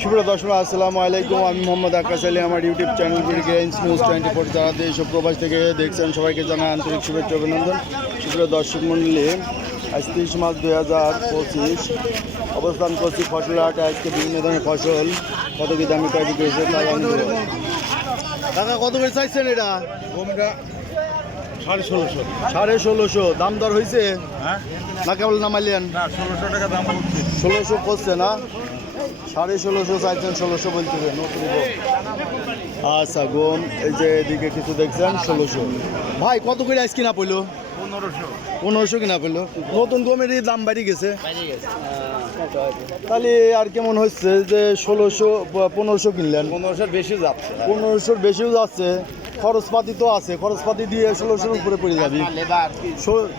সুপ্রিয় দর্শক, আসসালামু আলাইকুম। আমি মোহাম্মদ আকাশ আলী। আমার ইউটিউব চ্যানেল গ্রেন্স নিউজ 24 যারা দেশ ও প্রবাস থেকে দেখছেন সবাইকে জানাই আন্তরিক শুভেচ্ছা অভিনন্দন। সুপ্রিয় দর্শক মণ্ডলী, আজ 30 মার্চ 2025 অবস্থান করছি ফসল হাটে। আজকে বিভিন্ন ধরনের ফসল কত কি দামি কয় বিক্রি হয়েছে তা জানবো। কাকা কত করে চাইছেন এটা? 1650। দাম দর হয়েছে না কেবল নামাইলেন? 1600 টাকা দাম বলছে। 1600 করছে না, 1650 চাইছেন, 1600 বলতেছে নতুন গম। আচ্ছা, গম এই যে এদিকে কিছু দেখছেন 1600। ভাই কত করে আইস কিনা পড়লো? 1500 কিনা পড়লো। নতুন গমের দাম বাড়ি গেছে, তাহলে আর কেমন হচ্ছে যে 1500 কিনলেন? 1500 বেশি যাচ্ছে। 1500 বেশিও যাচ্ছে, খরচপাতি তো আছে, খরচপাতি দিয়ে 1600 উপরে পড়ে যাবি।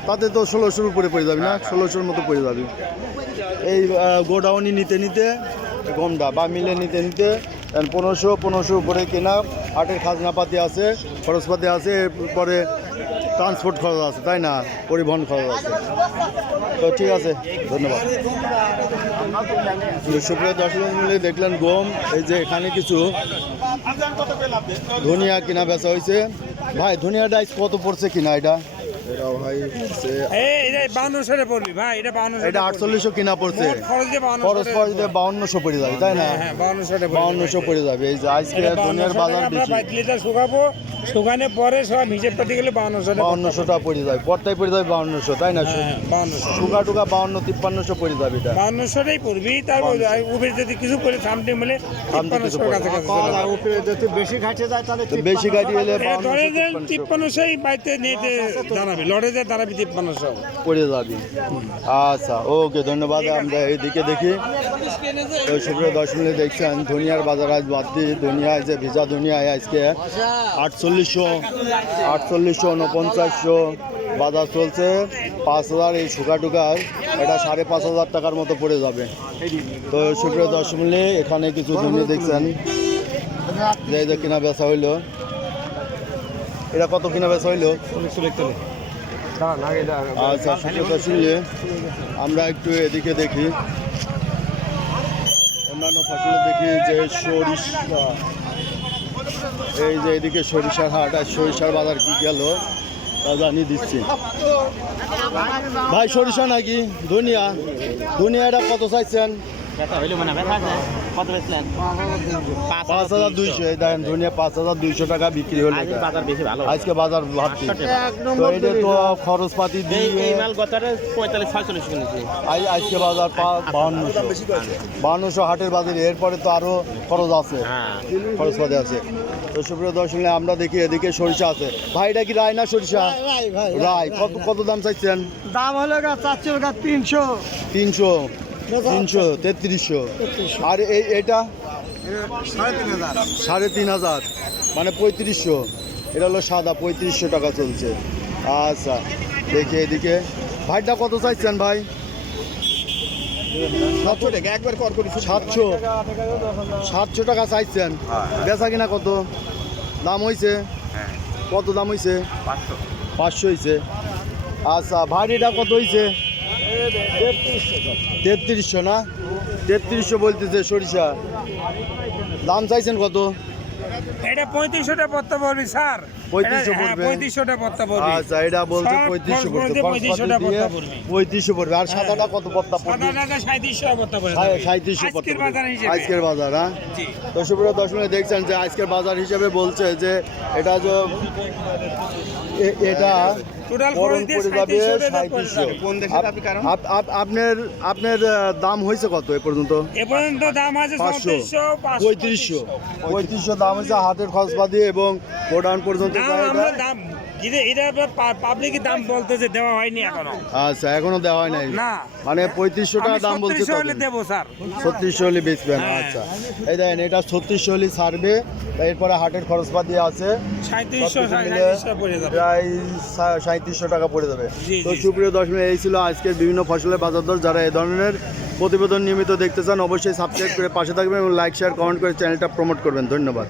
তাতে তো 1600 উপরে পড়ে যাবি না, 1600 মতো পড়ে যাবি। এই গোডাউনি নিতে নিতে গমটা বা মিলে নিতে নিতে 1500 উপরে কেনা। হাটের খাজনাপাতি আছে, খরচপাতি আছে, এরপরে ট্রান্সপোর্ট খরচ আছে, তাই না? পরিবহন খরচ আছে। তো ঠিক আছে, ধন্যবাদ। সুপ্রিয় দর্শক মিলে দেখলেন গম। এই যে এখানে কিছু ধনিয়া কিনা বেচা হয়েছে। ভাই ধনিয়াটা কত পড়ছে কিনা? এটা ভাই এটা 4800 কিনা পড়ছে। খরচ 5200 পড়ে যাবে, তাই না? 5200 পড়ে যাবে। এই যে আজকে ধনিয়ার বাজার বেশি, শুকানে পরে সব হিসেব করতে গেলে 5200টা পড়ে যাবে, পরটাই পড়ে যাবে 5200, তাই না? শুকা টুকা 52-5300 পড়ে যাবে। এটা 5200টাই পড়বি। তারপর উপরে যদি কিছু করে সামনে মিলে 5300 কাছাকাছি বেশি ঘাটে যায়, তাহলে বেশি ঘাটি হলে 5300ই বাইতে নিতে দাঁড়াবে, লড়ে যায় দাঁড়াবি 5300 পড়ে যাবে। আচ্ছা, ওকে, ধন্যবাদ। আমরা এইদিকে দেখি। তো সুপ্রিয় দর্শক দেখছেন ধনিয়ার বাজার আজ বাদ দিয়ে ধনিয়া, যে ভিজা ধনিয়া আজকে 4800, 4900 বাজার চলছে। 5000 এই শুকা টুকায় এটা 5500 টাকার মতো পড়ে যাবে। তো সুপ্রিয় দর্শক এখানে কিছু ধনিয়া দেখছেন যে কিনা বেচা হইলো। এটা কত কিনা বেচা হইলো? আচ্ছা, সুপ্রিয় দর্শক আমরা একটু এদিকে দেখি, অন্যান্য ফসলে দেখি যে সরিষা। এই যে এদিকে সরিষার হাট, আর সরিষার বাজার কি গেল তা জানিয়ে দিচ্ছি। ভাই সরিষা নাকি ধনিয়া? ধনিয়াটা কত চাইছেন? 5200। এই দেখেন ধনিয়া 5200 টাকা বিক্রি হলো। আজকে বাজার ভাবছি তো এটা তো খরচপাতি দিয়ে আজকে বাজার 5200 হাটের বাজারে। এরপরে তো আরো খরচ আছে, খরচপাতি আছে। তো সুপ্রিয় দর্শক আমরা দেখি এদিকে সরিষা আছে। ভাই এটা কি রায় না সরিষা? রায়। কত দাম চাইছেন? দাম হলো 300। 3300। আর এটা 3500, মানে 3500। এটা হলো সাদা, 3500 টাকা চলছে। আচ্ছা, দেখি এদিকে ভাইটা কত চাইছেন ভাই? 700 টাকা চাইছেন। বেচা কিনা কত দাম হয়েছে? কত দাম হয়েছে? 500 হয়েছে। আচ্ছা, ভাড়িটা কত হয়েছে? 3300 না? 3300 বলতেছে সরিষা। দাম চাইছেন কত? এটা 3500টা পড়তে বলবি স্যার। 3500 পড়বে। 3500টা পড়তে বলবি। আচ্ছা, এটা বলছে 3500 পড়বে। 3500টা পড়তে বলবি। 3500 পড়বে। আর সাদাটা কত পড়তা পড়বে? সাদাটা 3700 পড়তে বলবি। 3700 পড়তে আজকের বাজার হিসেবে। আজকের বাজার, হ্যাঁ। জি। তো সুপ্রিয় দর্শক দেখছেন যে আজকের বাজার হিসেবে বলছে যে এটা যে এটা টোটাল পড়ে খরচ দিয়ে যাবে 3700। কোন দেশের আপনি কারণ? আপনার দাম হয়েছে কত এ পর্যন্ত? এ পর্যন্ত দাম আছে 3500 দাম হয়েছে হাতের খরচপাতি এবং গোডাউন পর্যন্ত। দাম এটা পাবলিকের দাম বলতেছে, দেওয়া হয়নি এখনো। আচ্ছা, এখনো দেওয়া হয় নাই না, মানে 3500 টাকা দাম বলছে। 3600 হলে দেবো স্যার। 3600 হলে বেচবেন? হ্যাঁ। আচ্ছা, এই দেখেন এটা 3600 হলে ছাড়বে। এরপরে হাটের খরচপাতি আছে 3700 পড়ে যাবে, প্রায় 3700 টাকা পড়ে যাবে। তো জি। সুপ্রিয় দর্শক, এই ছিল আজকের বিভিন্ন ফসলের বাজার দর। যারা এই ধরনের প্রতিবেদন নিয়মিত দেখতে চান অবশ্যই সাবস্ক্রাইব করে পাশে থাকবেন এবং লাইক শেয়ার কমেন্ট করে চ্যানেলটা প্রমোট করবেন। ধন্যবাদ।